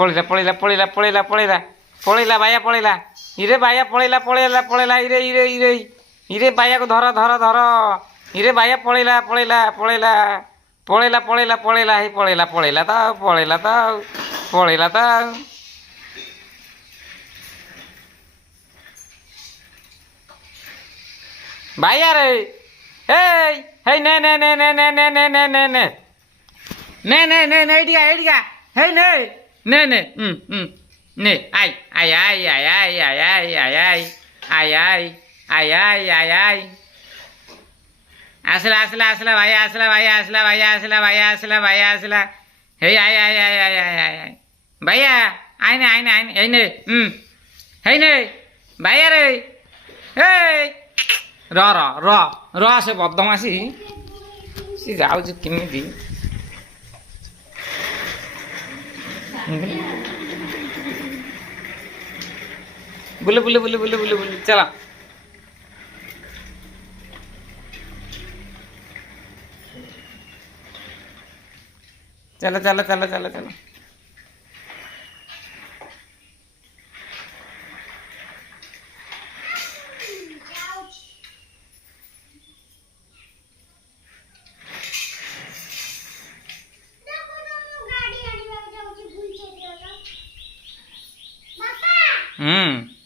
ପଳେଇଲା ପଳେଇଲା ପଳେଇଲା ପଳେଇଲା ପଳେଇଲା ପଳେଇଲା ବାୟା ପଳେଇଲା ଇରେ ବାୟା ପଳେଇଲା ପଳେଇଲା ପଳେଇଲା ଇରେ ଇରେ ଇରେ ଇରେ ବାୟାକୁ ଧର ଧର ଧର ଇରେ ବାୟା ପଳେଇଲା ପଳେଇଲା ପଳେଇଲା ପଳେଇଲା ପଳେଇଲା ପଳେଇଲା ହେଇ ପଳେଇଲା ପଳେଇଲା ତ ଆଉ ପଳେଇଲା ତ ଆଉ ପଳେଇଲା ତ ଆଉ ବାୟା ରେ ହେଇ ହେଇ ନେ ନେ ନେ ନେ ନେ ନେ ନେ ନେ ନେ ନେ নে নে নে নে এদিকে এদিকে হেই নে নে নে নে I I I I I I I I I I I I I I I আসলা আসলা আসলা ভাই আসলা ভাই আসলা ভাই আসলা ভাই আসলা ভাই আসলা হেই I I I I I I I ভাইয়া আই নে আই নে আই নে এই নে হেই নে ভাইয়া রে হেই র র র র সে বদমাসি সে যাଉଛି କେମିତି बुले बुले बुले बुले बुले बुले चला चलो चलो चलो चलो चलो हम्म